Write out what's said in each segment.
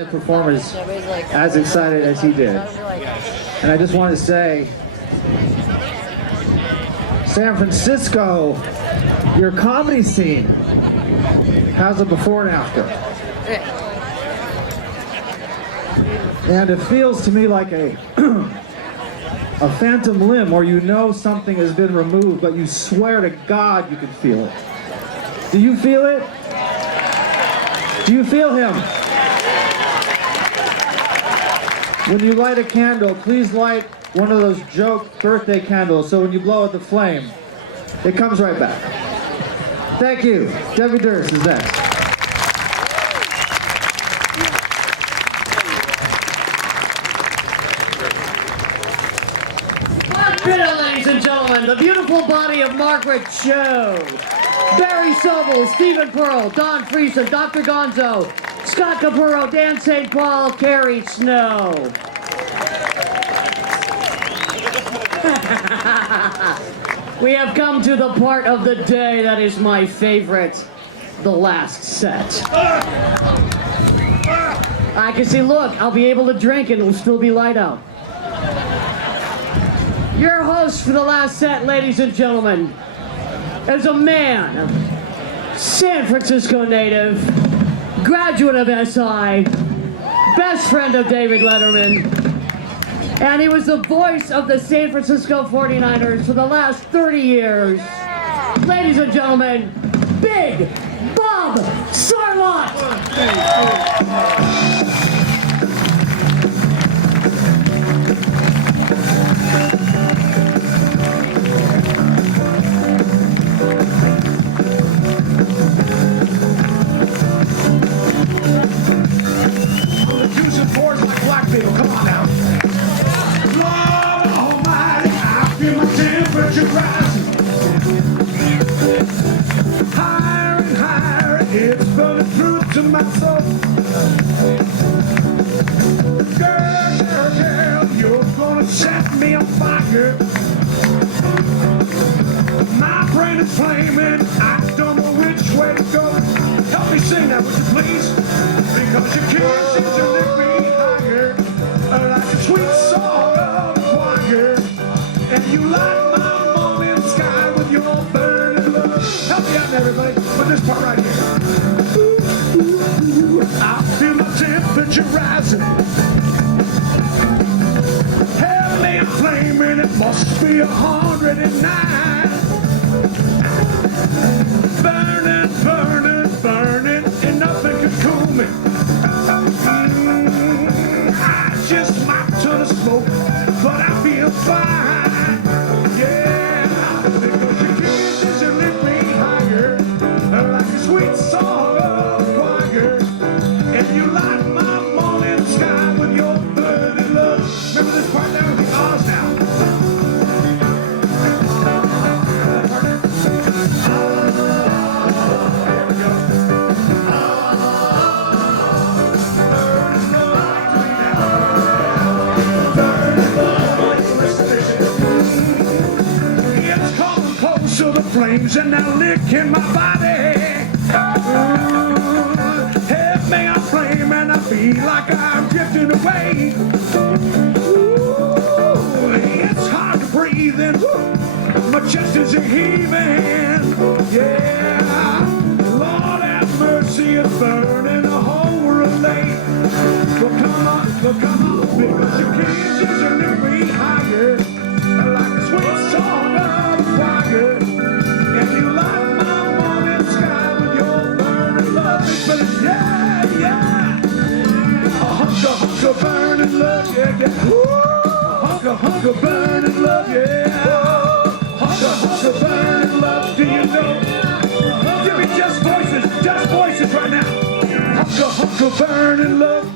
the performers as excited as he did. And I just want to say, San Francisco, your comedy scene has a before and after. And it feels to me like a phantom limb, or you know something has been removed, but you swear to God you can feel it. Do you feel it? Do you feel him? When you light a candle, please light one of those joke birthday candles, so when you blow out the flame, it comes right back. Thank you. Debbie Durst is next. Ladies and gentlemen, the beautiful body of Margaret Cho, Barry Sobel, Stephen Pearl, Don Friesen, Dr. Gonzo, Scott Capurro, Dan St. Paul, Carrie Snow. We have come to the part of the day that is my favorite, the last set. I can see, look, I'll be able to drink and it'll still be light out. Your host for the last set, ladies and gentlemen, is a man, San Francisco native, graduate of SI, best friend of David Letterman, and he was the voice of the San Francisco 49ers for the last 30 years. Ladies and gentlemen, Big Bob Sarlatti! Come on now. Lord Almighty, I feel my temperature rising. Higher and higher, it's burning through to my soul. Girl, you're gonna set me on fire. My brain is flaming, I don't know which way to go. Help me sing that, would you please? Because your kisses are lift me higher, like a sweet song of the choir. And you light my morning sky with your burning love. Help me out, everybody, with this part right here. Ooh, I feel my temperature rising. Heavenly and flaming, it must be 109. Burning, burning, burning, and nothing can cool me. I just might turn to smoke, but I feel fine. Yeah, because your kisses are lift me higher, like a sweet song of the choir. And you light my morning sky with your burning love. Remember this part down with the Oz now. So the flames and now licking my body. Head me on flame and I feel like I'm drifting away. Ooh, it's hard to breathe and my chest is heaving. Yeah, Lord have mercy, it's burning the whole world late. Well, come on, because your kisses are lift me higher, like a sweet song of the choir. And you light my morning sky with your burning love. Yeah, yeah. A hunk of burning love, yeah, yeah. A hunk of burning love, yeah. Hunk of burning love, do you know? Give me just voices right now. Hunk of burning love.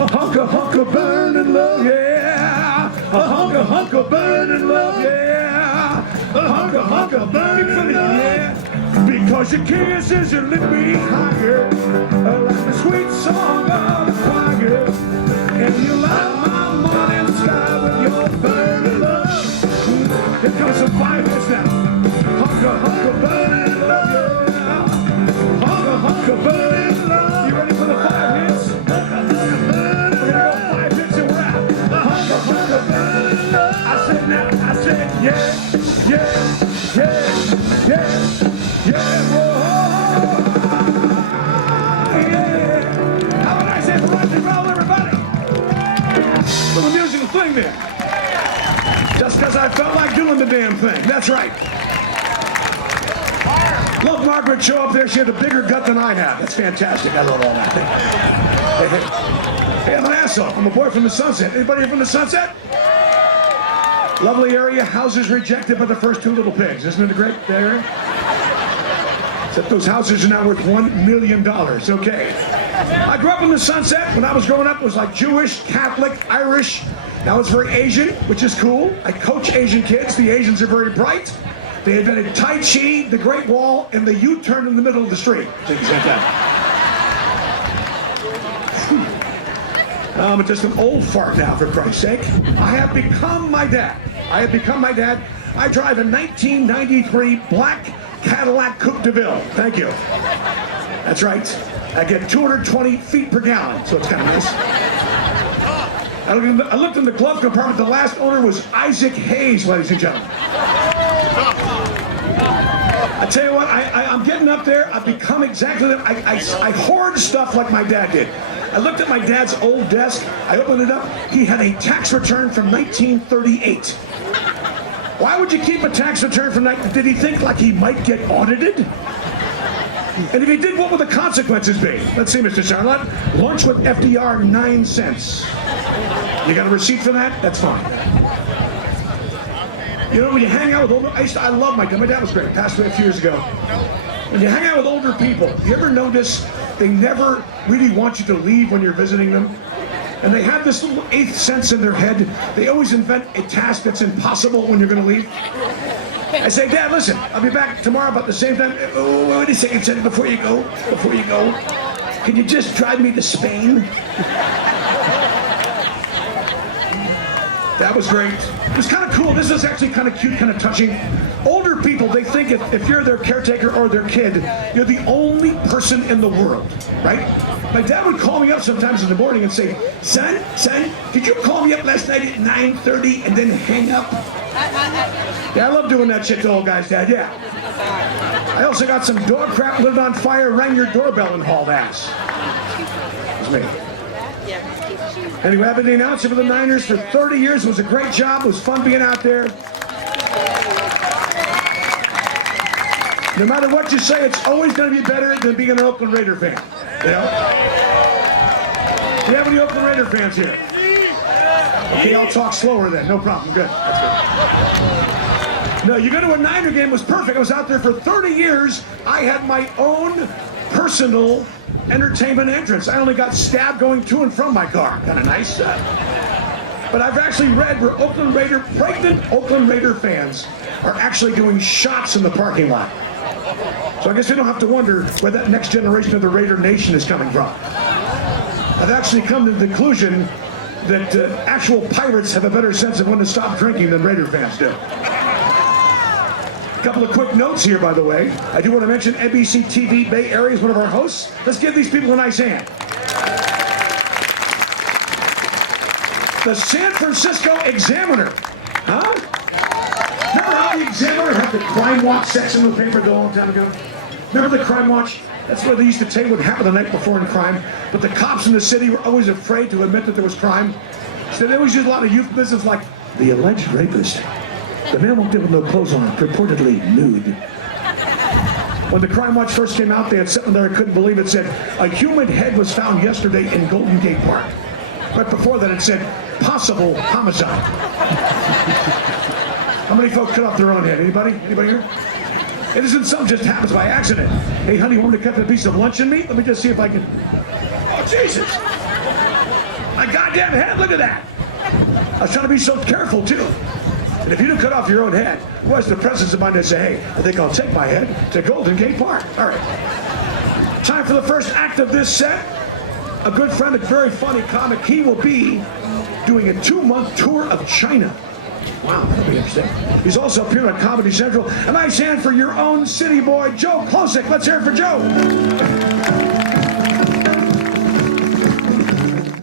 A hunk of burning love, yeah. A hunk of burning love, yeah. A hunk of burning love, yeah. Because your kisses you lift me higher, like a sweet song of the choir. And you light my morning sky with your burning love. Here comes some 5 hits now. Hunk of burning love, yeah. Hunk of burning love. You ready for the 5 hits? damn thing. That's right. Love Margaret Cho up there. She had a bigger gut than I have. That's fantastic. I love all that. Hey, I'm an asshole. I'm a boy from the Sunset. Anybody here from the Sunset? Lovely area. Houses rejected by the first two little pigs. Isn't it a great area? Except those houses are now worth $1 million. Okay. I grew up in the Sunset. When I was growing up, it was like Jewish, Catholic, Irish. Now it's very Asian, which is cool. I coach Asian kids. The Asians are very bright. They invented Tai Chi, the Great Wall, and the U-turn in the middle of the street. I'm just an old fart now, for Christ's sake. I have become my dad. I drive a 1993 black Cadillac Coupe de Ville. Thank you. That's right. I get 220 feet per gallon, so it's kind of nice. I looked in the glove compartment. The last owner was Isaac Hayes, ladies and gentlemen. I tell you what, I'm getting up there. I've become exactly that. I hoard stuff like my dad did. I looked at my dad's old desk. I opened it up. He had a tax return from 1938. Why would you keep a tax return from did he think like he might get audited? And if he did, what would the consequences be? Let's see, Mr. Charlotte. Lunch with FDR, 9 cents. You got a receipt for that? That's fine. You know, when you hang out with older, I love my dad. My dad was great. Passed away a few years ago. When you hang out with older people, you ever notice they never really want you to leave when you're visiting them? And they have this little 8th sense in their head. They always invent a task that's impossible when you're going to leave. I say, Dad, listen, I'll be back tomorrow about the same time. Oh, wait a second, before you go, can you just drive me to Spain? That was great. It was kind of cool. This is actually kind of cute, kind of touching. Older people, they think if you're their caretaker or their kid, you're the only person in the world, right? My dad would call me up sometimes in the morning and say, son, did you call me up last night at 9:30 and then hang up? Yeah, I love doing that shit to old guys, Dad, yeah. I also got some dog crap lit on fire, rang your doorbell and hauled ass. It was me. Anyway, I've been the announcer for the Niners for 30 years. It was a great job. It was fun being out there. No matter what you say, it's always going to be better than being an Oakland Raider fan. You know? Do you have any Oakland Raider fans here? Okay, I'll talk slower then. No problem. Good. That's good. No, you go to a Niner game. It was perfect. I was out there for 30 years. I had my own personal entertainment entrance. I only got stabbed going to and from my car. Kind of nice. But I've actually read where pregnant Oakland Raider fans are actually doing shots in the parking lot. So I guess we don't have to wonder where that next generation of the Raider Nation is coming from. I've actually come to the conclusion that actual pirates have a better sense of when to stop drinking than Raider fans do. A couple of quick notes here, by the way. I do want to mention NBC TV Bay Area is one of our hosts. Let's give these people a nice hand. The San Francisco Examiner. Huh? Remember how the Examiner had the Crime Watch section of the paper a long time ago? Remember the Crime Watch? That's where they used to tell you what happened the night before in crime. But the cops in the city were always afraid to admit that there was crime. So they always used a lot of euphemisms like, the alleged rapist. The man walked in with no clothes on, purportedly nude. When the Crime Watch first came out, they had something there I couldn't believe. It said, a human head was found yesterday in Golden Gate Park. Right before that, it said, possible homicide. How many folks cut off their own head? Anybody? Anybody here? It isn't something just happens by accident. Hey, honey, you want me to cut a piece of luncheon meat? Let me just see if I can. Oh, Jesus! My goddamn head, look at that! I was trying to be so careful, too. And if you didn't cut off your own head, what's the presence of mind to say, hey, I think I'll take my head to Golden Gate Park. All right. Time for the first act of this set. A good friend, a very funny comic. He will be doing a 2-month tour of China. Wow, that'll be interesting. He's also appearing on Comedy Central. A nice hand for your own city boy, Joe Klosik. Let's hear it for Joe.